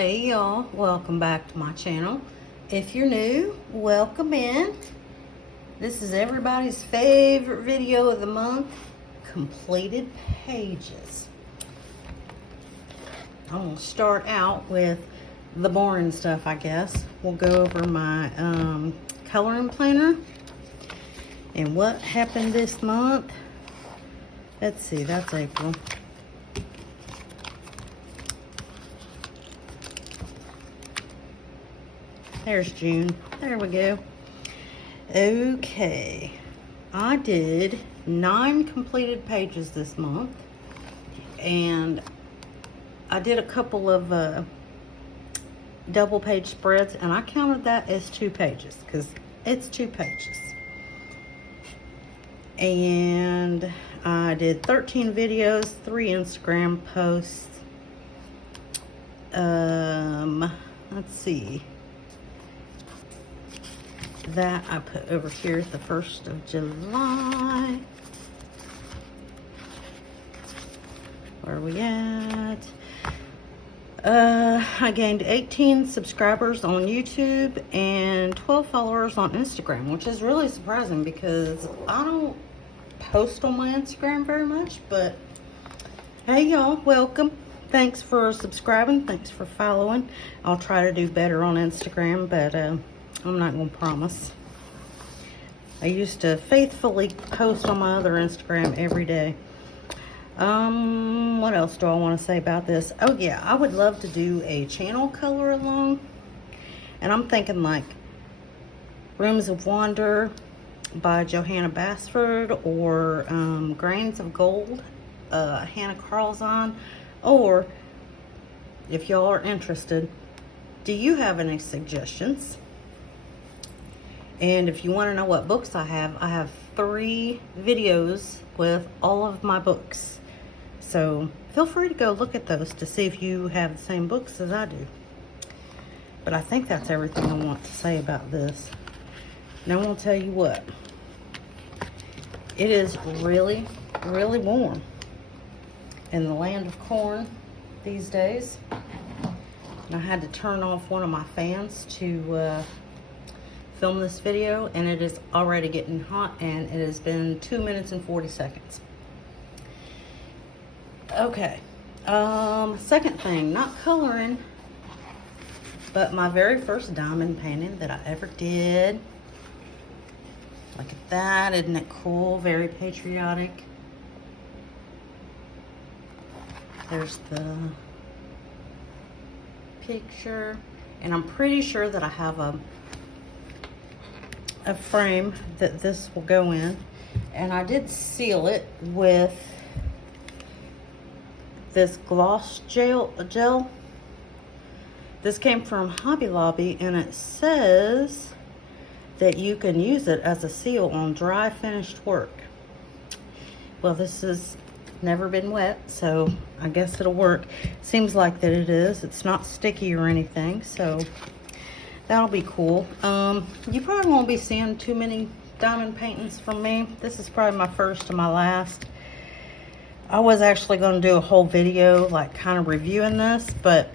Hey y'all, welcome back to my channel. If you're new, welcome in. This is everybody's favorite video of the month, completed pages. I'm gonna start out with the boring stuff, I guess. We'll go over my coloring planner and what happened this month. Let's see, that's April. There's June. There we go. Okay. I did 9 completed pages this month. And I did a couple of double page spreads. And I counted that as 2 pages. Because it's 2 pages. And I did 13 videos, 3 Instagram posts. Let's see. That I put over here the 1st of July. Where are we at? I gained 18 subscribers on YouTube and 12 followers on Instagram, which is really surprising because I don't post on my Instagram very much, but hey y'all, welcome. Thanks for subscribing. Thanks for following. I'll try to do better on Instagram, but I'm not going to promise. I used to faithfully post on my other Instagram every day. What else do I want to say about this? Oh yeah, I would love to do a channel color along. And I'm thinking like Rooms of Wonder by Johanna Basford or Grains of Gold, Hannah Carlzon. Or if y'all are interested, do you have any suggestions? And if you want to know what books I have 3 videos with all of my books. So feel free to go look at those to see if you have the same books as I do. But I think that's everything I want to say about this. Now I'm going to tell you what. It is really, really warm in the land of corn these days. And I had to turn off one of my fans to film this video, and it is already getting hot, and it has been 2 minutes and 40 seconds. Okay, second thing, not coloring, but my very first diamond painting that I ever did. Look at that, isn't it cool? Very patriotic. There's the picture, and I'm pretty sure that I have a frame that this will go in, and I did seal it with this gloss gel. This came from Hobby Lobby, and it says that you can use it as a seal on dry finished work. Well, this has never been wet, so I guess it'll work. Seems like that it is. It's not sticky or anything, so that'll be cool. You probably won't be seeing too many diamond paintings from me. This is probably my first and my last. I was actually going to do a whole video, like kind of reviewing this, but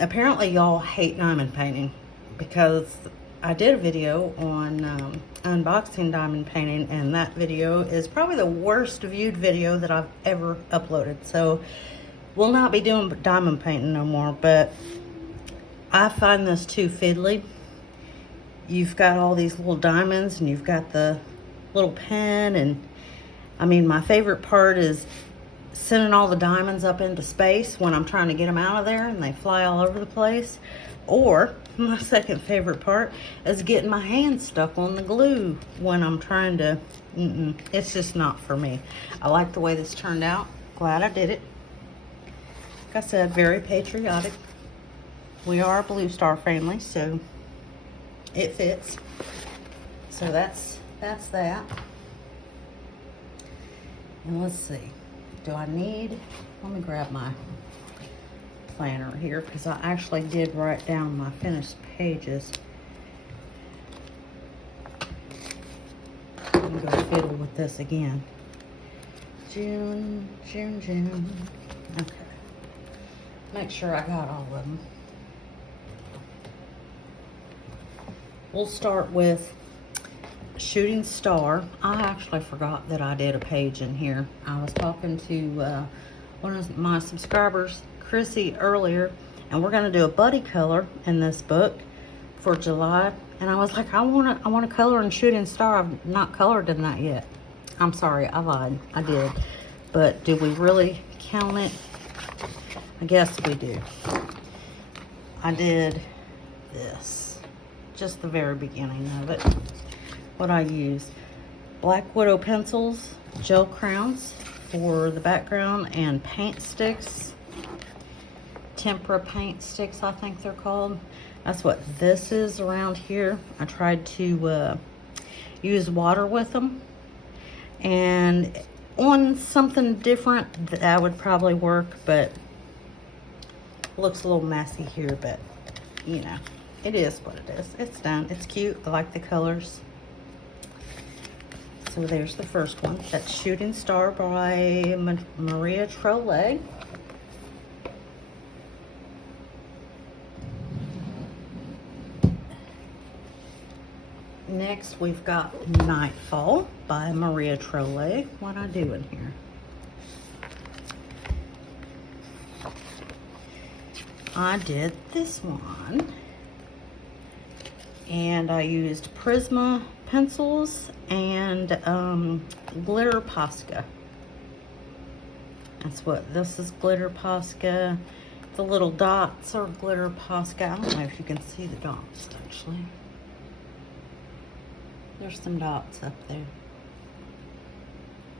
apparently y'all hate diamond painting because I did a video on unboxing diamond painting, and that video is probably the worst viewed video that I've ever uploaded. So we'll not be doing diamond painting no more, but I find this too fiddly. You've got all these little diamonds, and you've got the little pen, and I mean, my favorite part is sending all the diamonds up into space when I'm trying to get them out of there and they fly all over the place. Or my second favorite part is getting my hand stuck on the glue when I'm trying to, it's just not for me. I like the way this turned out. Glad I did it. Like I said, very patriotic. We are a Blue Star family, so it fits. So that's that. And let's see. Let me grab my planner here, because I actually did write down my finished pages. I'm going to fiddle with this again. June. Okay. make sure I got all of them. We'll start with Shooting Star. I actually forgot that I did a page in here. I was talking to one of my subscribers, Chrissy, earlier, and we're going to do a buddy color in this book for July. And I was like, I want to color in Shooting Star. I've not colored in that yet. I'm sorry, I lied. I did. But do we really count it? I guess we do. I did this, just the very beginning of it. What I used, Black Widow pencils, gel crowns for the background, and paint sticks. Tempera paint sticks, I think they're called. That's what this is around here. I tried to use water with them. And on something different, that would probably work, but looks a little messy here, but you know, it is what it is. It's done. It's cute. I like the colors. So there's the first one. That's Shooting Star by Maria Trolle. Next, we've got Nightfall by Maria Trolle. What I do in here? I did this one. And I used Prisma pencils and glitter Posca. That's what this is, glitter Posca. The little dots are glitter Posca. I don't know if you can see the dots actually. There's some dots up there.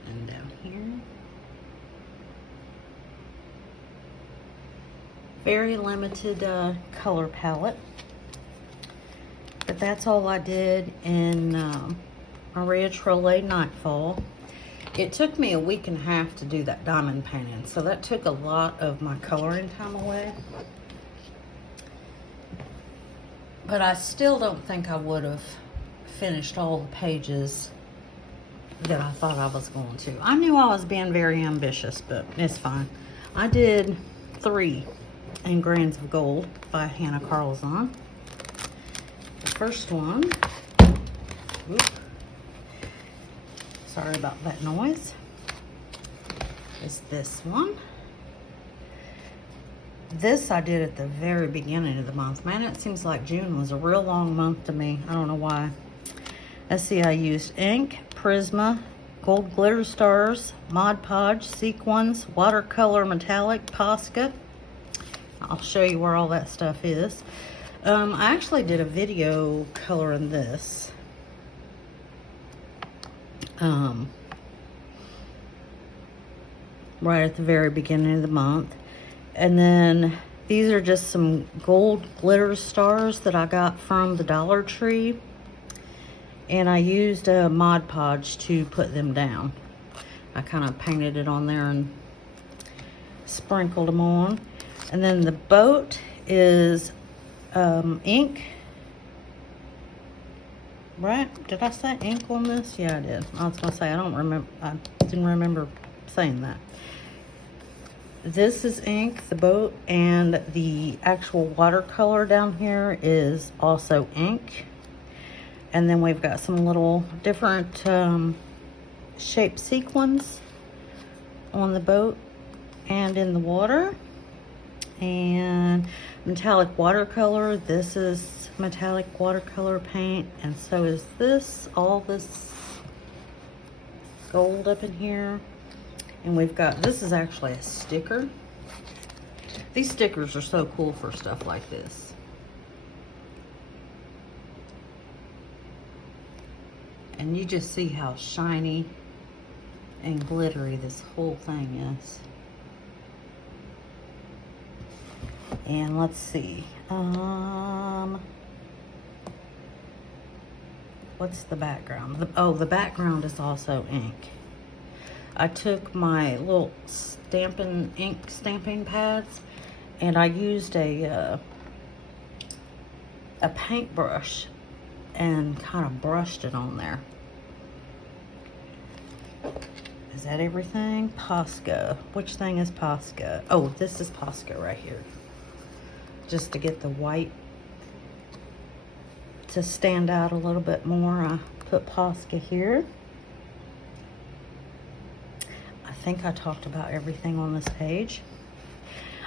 And down here. Very limited color palette. But that's all I did in Maria Trolle Nightfall. It took me a week and a half to do that diamond painting, so that took a lot of my coloring time away. But I still don't think I would have finished all the pages that I thought I was going to. I knew I was being very ambitious, but it's fine. I did 3 in Grains of Gold by Hannah Carlzon. The first one, sorry about that noise, is this one. This I did at the very beginning of the month. Man, it seems like June was a real long month to me. I don't know why. Let's see, I used ink, Prisma, gold glitter stars, Mod Podge, sequins, watercolor metallic, Posca. I'll show you where all that stuff is. I actually did a video coloring this. Right at the very beginning of the month. And then these are just some gold glitter stars that I got from the Dollar Tree. And I used a Mod Podge to put them down. I kind of painted it on there and sprinkled them on. And then the boat is ink. Right? Did I say ink on this? Yeah, I did. I was going to say, I didn't remember saying that. This is ink, the boat, and the actual watercolor down here is also ink. And then we've got some little different shaped sequins on the boat and in the water. And metallic watercolor. This is metallic watercolor paint, and so is this. All this gold up in here. And we've got, this is actually a sticker. These stickers are so cool for stuff like this. And you just see how shiny and glittery this whole thing is. And let's see. What's the background? The background is also ink. I took my little ink stamping pads, and I used a paintbrush and kind of brushed it on there. Is that everything? Posca. Which thing is Posca? Oh, this is Posca right here. Just to get the white to stand out a little bit more, I put Posca here. I think I talked about everything on this page.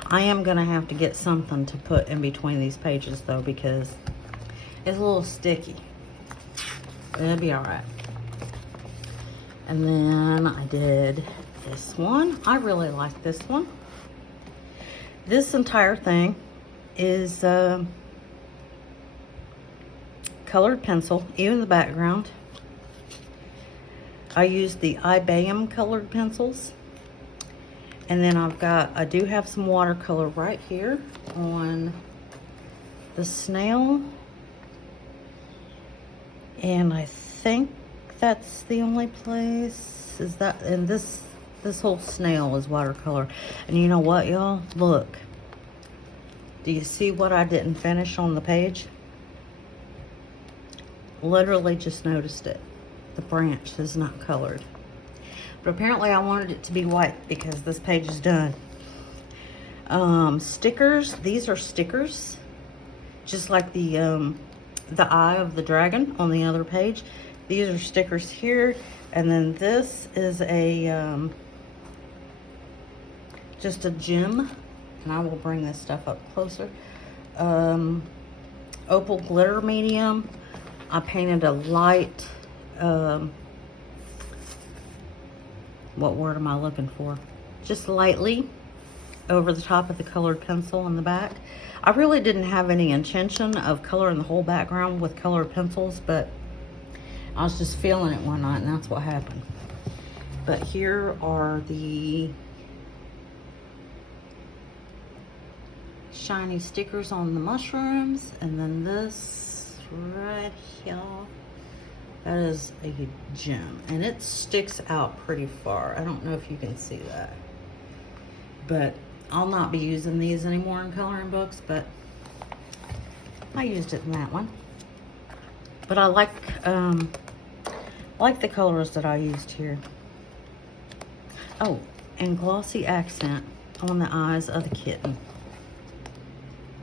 I am going to have to get something to put in between these pages though, because it's a little sticky. It'll be all right. And then I did this one. I really like this one. This entire thing is colored pencil, even the background. I used the IBAM colored pencils. And then I do have some watercolor right here on the snail. And I think that's the only place, is that, and this whole snail is watercolor. And you know what, y'all? Look. Do you see what I didn't finish on the page? Literally just noticed it. The branch is not colored. But apparently I wanted it to be white because this page is done. Stickers. These are stickers. Just like the eye of the dragon on the other page. These are stickers here. And then this is a just a gem. And I will bring this stuff up closer. Opal glitter medium. I painted a light, what word am I looking for? Just lightly over the top of the colored pencil in the back. I really didn't have any intention of coloring the whole background with colored pencils, but I was just feeling it one night and that's what happened. But here are the shiny stickers on the mushrooms, and then this right here, that is a gem, and it sticks out pretty far. I don't know if you can see that, but I'll not be using these anymore in coloring books, but I used it in that one. But I like the colors that I used here. Oh, and glossy accent on the eyes of the kitten.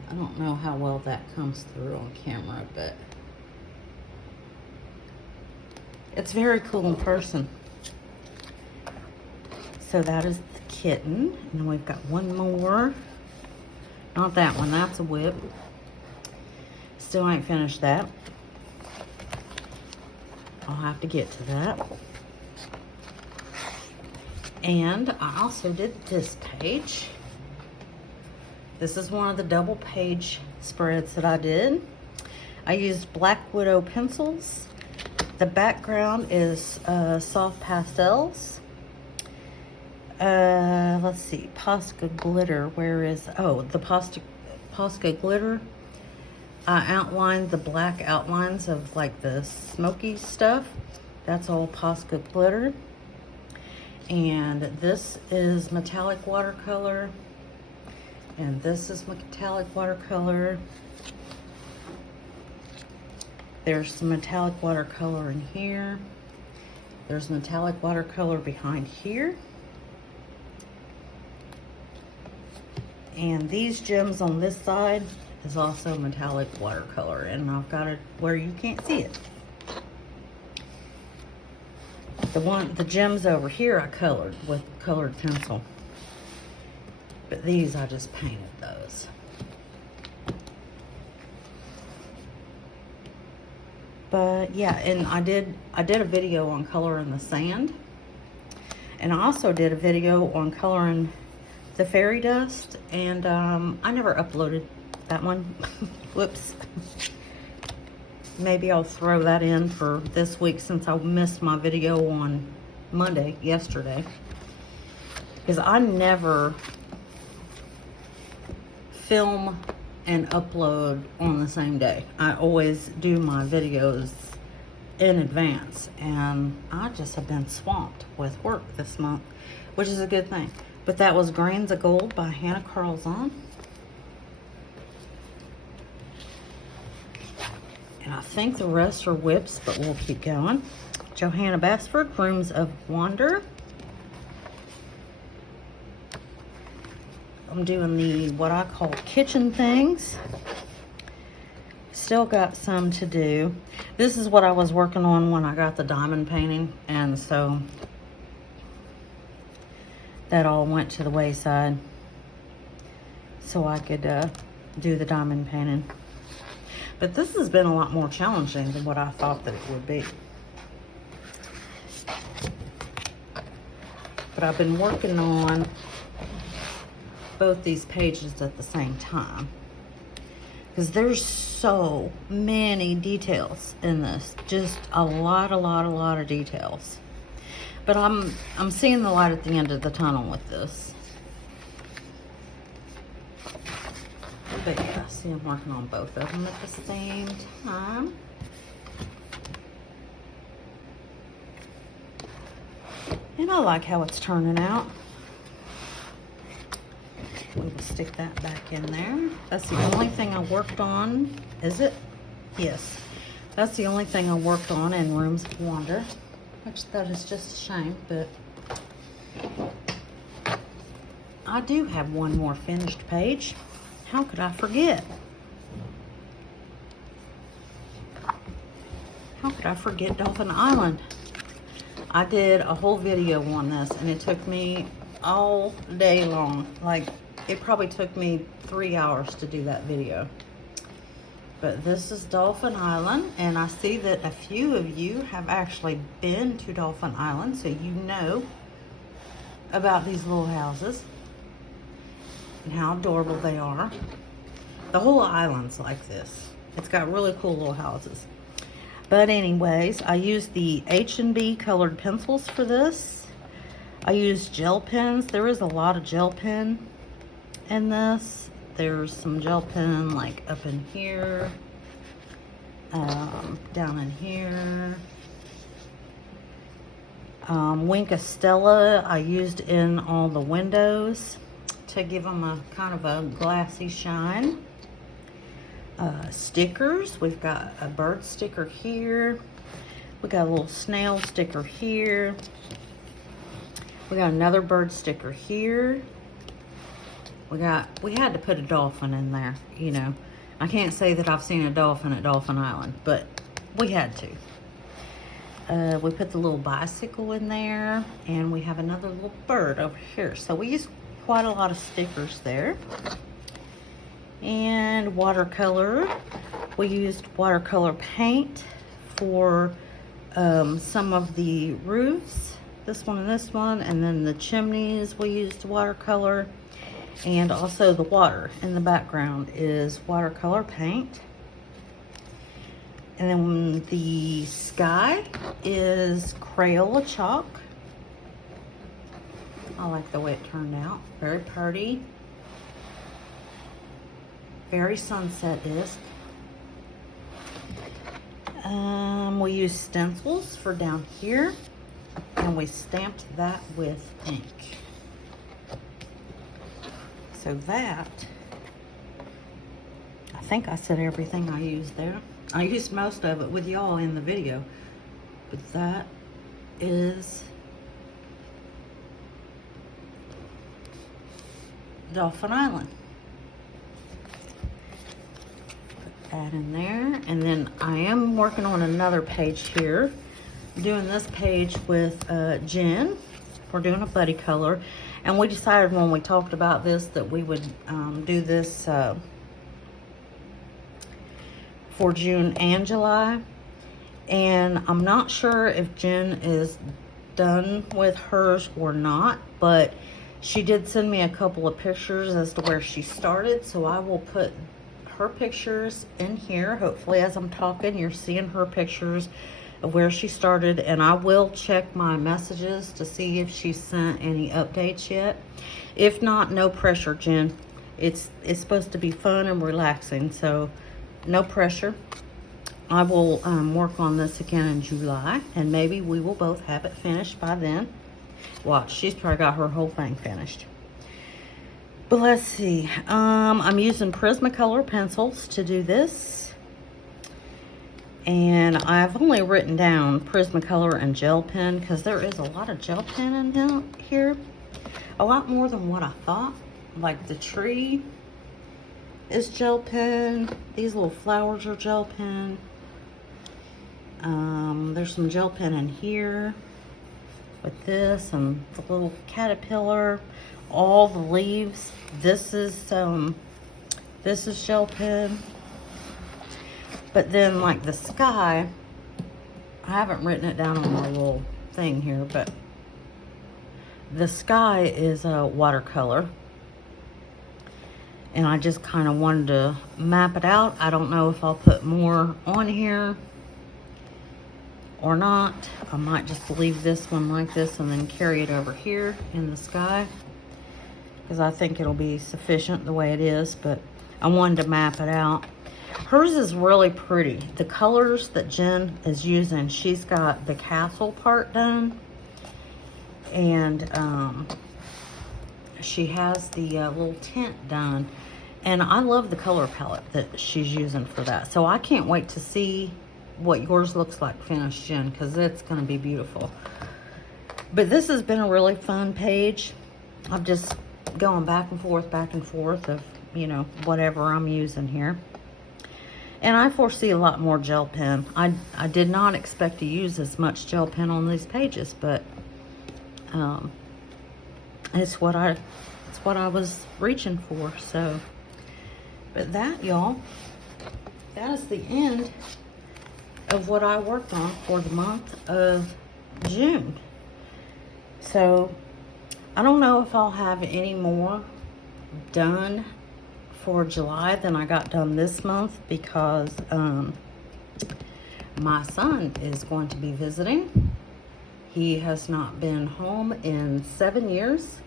I don't know how well that comes through on camera, but it's very cool in person. So that is the kitten. And then we've got one more. Not that one, that's a whip. Still ain't finished that. I'll have to get to that. And I also did this page. This is one of the double page spreads that I did. I used Black Widow pencils. The background is soft pastels. Let's see, Posca glitter. Where is, oh, the Posca glitter. I outlined the black outlines of like the smoky stuff. That's all Posca glitter. And this is metallic watercolor. And this is metallic watercolor. There's some metallic watercolor in here. There's metallic watercolor behind here. And these gems on this side is also metallic watercolor. And I've got it where you can't see it. The gems over here I colored with colored pencil. But these, I just painted those. But yeah, and I did a video on coloring the sand. And I also did a video on coloring the fairy dust. And I never uploaded that one. Whoops. Maybe I'll throw that in for this week since I missed my video on Monday, yesterday. Because I never film and upload on the same day. I always do my videos in advance, and I just have been swamped with work this month, which is a good thing. But that was Grains of Gold by Hannah Carlzon. And I think the rest are whips, but we'll keep going. Johanna Basford, Rooms of Wonder. I'm doing the, what I call kitchen things. Still got some to do. This is what I was working on when I got the diamond painting, and so that all went to the wayside so I could do the diamond painting. But this has been a lot more challenging than what I thought that it would be. But I've been working on both these pages at the same time, because there's so many details in this. Just a lot of details. But I'm seeing the light at the end of the tunnel with this. But yeah, see, I'm working on both of them at the same time. And I like how it's turning out. We will stick that back in there. That's the only thing I worked on, is it? Yes. That's the only thing I worked on in Rooms of Wonder, which that is just a shame, but I do have one more finished page. How could I forget? How could I forget Dolphin Island? I did a whole video on this, and it took me all day long. Like, it probably took me 3 hours to do that video. But this is Dolphin Island, and I see that a few of you have actually been to Dolphin Island, so you know about these little houses and how adorable they are. The whole island's like this. It's got really cool little houses. But anyways, I used the H&B colored pencils for this. I used gel pens. There is a lot of gel pen in this. There's some gel pen like up in here, down in here. Wink of Stella I used in all the windows to give them a kind of a glassy shine. Stickers, we've got a bird sticker here. We got a little snail sticker here. We got another bird sticker here. We had to put a dolphin in there, you know. I can't say that I've seen a dolphin at Dolphin Island, but we had to. We put the little bicycle in there, and we have another little bird over here. So we used quite a lot of stickers there. And watercolor. We used watercolor paint for some of the roofs. This one, and then the chimneys we used watercolor. And also the water in the background is watercolor paint. And then the sky is Crayola chalk. I like the way it turned out. Very pretty. Very sunset-esque. We used stencils for down here, and we stamped that with ink. So that, I think I said everything I used there. I used most of it with y'all in the video, but that is Dolphin Island. That in there, and then I am working on another page here. I'm doing this page with Jen. We're doing a buddy color, and we decided when we talked about this that we would do this for June and July. And I'm not sure if Jen is done with hers or not, but she did send me a couple of pictures as to where she started, so I will put her pictures in here. Hopefully as I'm talking you're seeing her pictures of where she started, and I will check my messages to see if she sent any updates yet. If not, no pressure, Jen. It's supposed to be fun and relaxing, so no pressure. I will work on this again in July, and maybe we will both have it finished by then. Watch, she's probably got her whole thing finished. But let's see, I'm using Prismacolor pencils to do this. And I've only written down Prismacolor and gel pen because there is a lot of gel pen in here. A lot more than what I thought. like the tree is gel pen. These little flowers are gel pen. There's some gel pen in here with this and the little caterpillar. All the leaves. This is gel pen. But then like the sky, I haven't written it down on my little thing here, but the sky is a watercolor. And I just kind of wanted to map it out. I don't know if I'll put more on here or not. I might just leave this one like this and then carry it over here in the sky, because I think it'll be sufficient the way it is, but I wanted to map it out. Hers is really pretty. The colors that Jen is using, she's got the castle part done, and she has the little tent done. And I love the color palette that she's using for that. So I can't wait to see what yours looks like finished, Jen, because it's going to be beautiful. But this has been a really fun page. I'm just going back and forth of, you know, whatever I'm using here. And I foresee a lot more gel pen. I did not expect to use as much gel pen on these pages, but it's what I was reaching for. So, but that, y'all, that is the end of what I worked on for the month of June. So I don't know if I'll have any more done for July than I got done this month, because my son is going to be visiting. He has not been home in 7 years.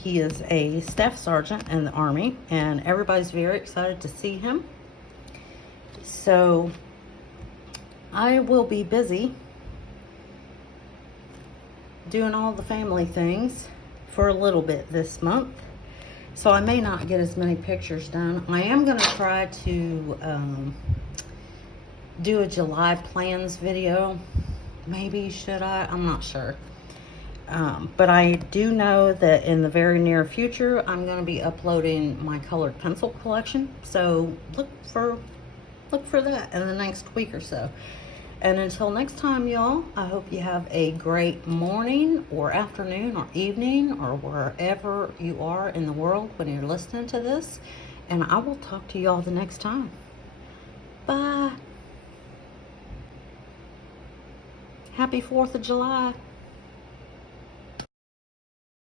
He is a staff sergeant in the Army, and everybody's very excited to see him. So I will be busy doing all the family things for a little bit this month. So I may not get as many pictures done. I am going to try to do a July plans video. Maybe, should I? I'm not sure. But I do know that in the very near future, I'm going to be uploading my colored pencil collection. So look for that in the next week or so. And until next time, y'all, I hope you have a great morning or afternoon or evening or wherever you are in the world when you're listening to this. And I will talk to y'all the next time. Bye. Happy 4th of July.